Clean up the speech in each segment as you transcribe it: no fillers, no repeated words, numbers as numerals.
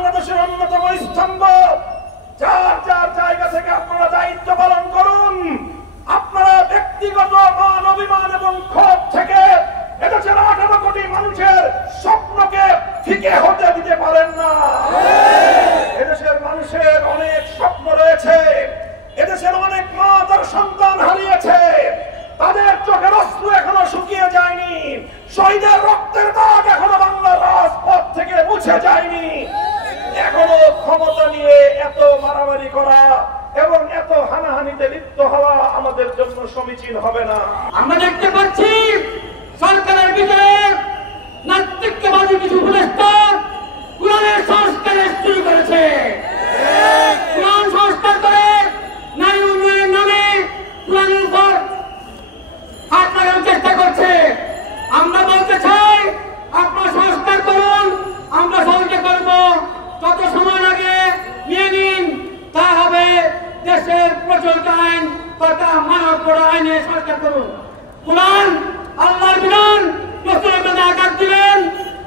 বাংলাদেশের অন্যতম স্তম্ভ। যার যার জায়গা থেকে আপনারা দায়িত্ব পালন করুন। আপনারা ব্যক্তিগত মান অভিমান এবং ক্ষোভ থেকে এদেশের 18 কোটি মানুষের স্বপ্নকে ফিকে হতে দিতে পারেন না। এদেশের মানুষের অনেক স্বপ্ন রয়েছে, এদেশের অনেক মা তার সন্তান হারিয়েছে, তাদের চোখের অশ্রু এখনো শুকিয়ে যায়নি, শহীদের রক্তের দাগ এখনো বাংলার রাজপথ থেকে মুছে যায়নি। এখনো ক্ষমতা নিয়ে এত মারামারি করা এবং এত হানাহানিতে লিপ্ত হওয়া আমাদের জন্য সমীচীন হবে না। আমরা দেখতে পাচ্ছি সরকারের ভিতরে নাস্তিকবাদী কিছু উপদেষ্টা কোরআনের সংস্কার শুরু করেছে। কোরআন সংস্কার করে নারী উন্নয়নের নামে কোরআনের উপর হাত লাগানোর চেষ্টা করছে। আমরা বলতে চাই আপনারা সংস্কার করুন, আমরা সহযোগিতা করব। যত সময় লাগে নিয়ে নিন, তা হবে দেশের প্রচলিত আইন তথা মানব পড়া আইনে সংস্কার করুন। কোরআন আল্লাহর বিধান, রসুলের আঘাত দিবেন,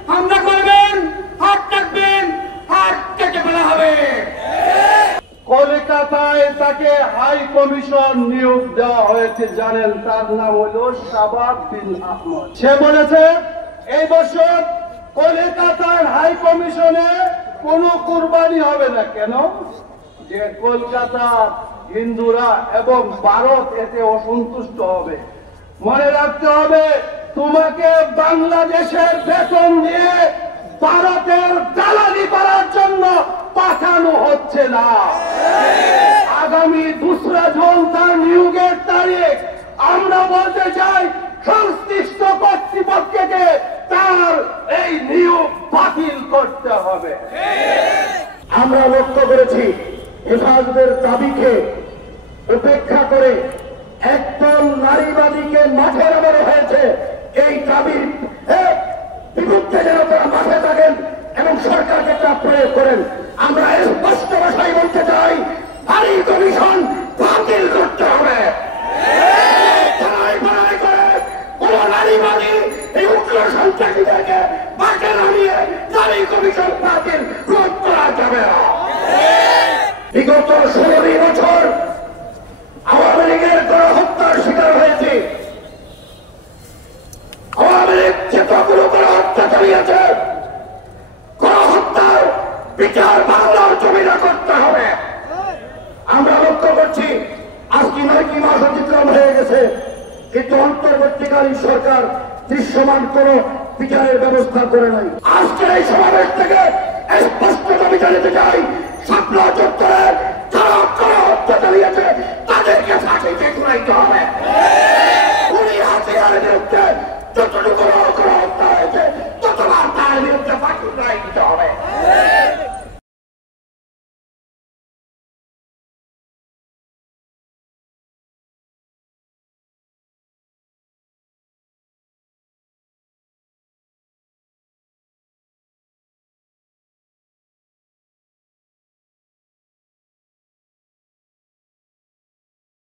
হামলা করবেন, হাত রাখবেন, হাত কেটে ফেলা হবে। কলকাতায় তাকে হাই কমিশন নিয়োগ দেওয়া হয়েছে, জানেন তার নাম হলো শাবাব বিন আহমদ। সে বলেছে এই বছর কলকাতার হাই কমিশনে কোনো কুরবানি হবে না। কেন? যে কলকাতার হিন্দুরা এবং ভারত এতে অসন্তুষ্ট হবে। মনে রাখতে হবে, তোমাকে বাংলাদেশের বেতন দিয়ে ভারতের দালালি করার জন্য পাঠানো হচ্ছে না। আগামী 2 জুন তার নিয়োগের তারিখ। আমরা বলতে চাই সংশ্লিষ্ট কর্তৃপক্ষকে তার এই নিয়োগ বাতিল করতে হবে। আমরা লক্ষ্য করেছি হেফাজতের দাবিকে উপেক্ষা করে একদল নারীবাদীকে মাঠে নামানো হয়েছে। এই দাবির বিরুদ্ধে যেন তারা মাঠে থাকেন এবং সরকারকে চাপ প্রয়োগ করেন। আমরা স্পষ্ট ভাষায় বলতে চাই, নারী কমিশন বাতিল করতে হবে। কোন নারীবাদী এই উগ্র সন্ত্রাসীদেরকে মাঠে নামিয়ে নারী কমিশন বাতিল রোধ করা যাবে না। বিগত 16 বছর আওয়ামী লীগের গণহত্যার শিকার হয়েছে। আওয়ামী লীগ চেতনাগুলো গণহত্যা চালিয়েছে। গণহত্যার বিচার বাংলার জমিনে করতে হবে। আমরা লক্ষ্য করছি আজকে 9 মাস অতিক্রম হয়ে গেছে, কিন্তু অন্তর্বর্তীকালীন সরকার দৃশ্যমান কোন বিচারের ব্যবস্থা করে নাই। আজকের এই সমাবেশ থেকে স্পষ্ট দাবি জানাতে চাই, শাপলা চত্বরে যারা গণহত্যা চালিয়েছে তাদেরকে ফাঁসিতে ঝুলাইতে হবে। উনি হাসিনার বিরুদ্ধে যতটুকু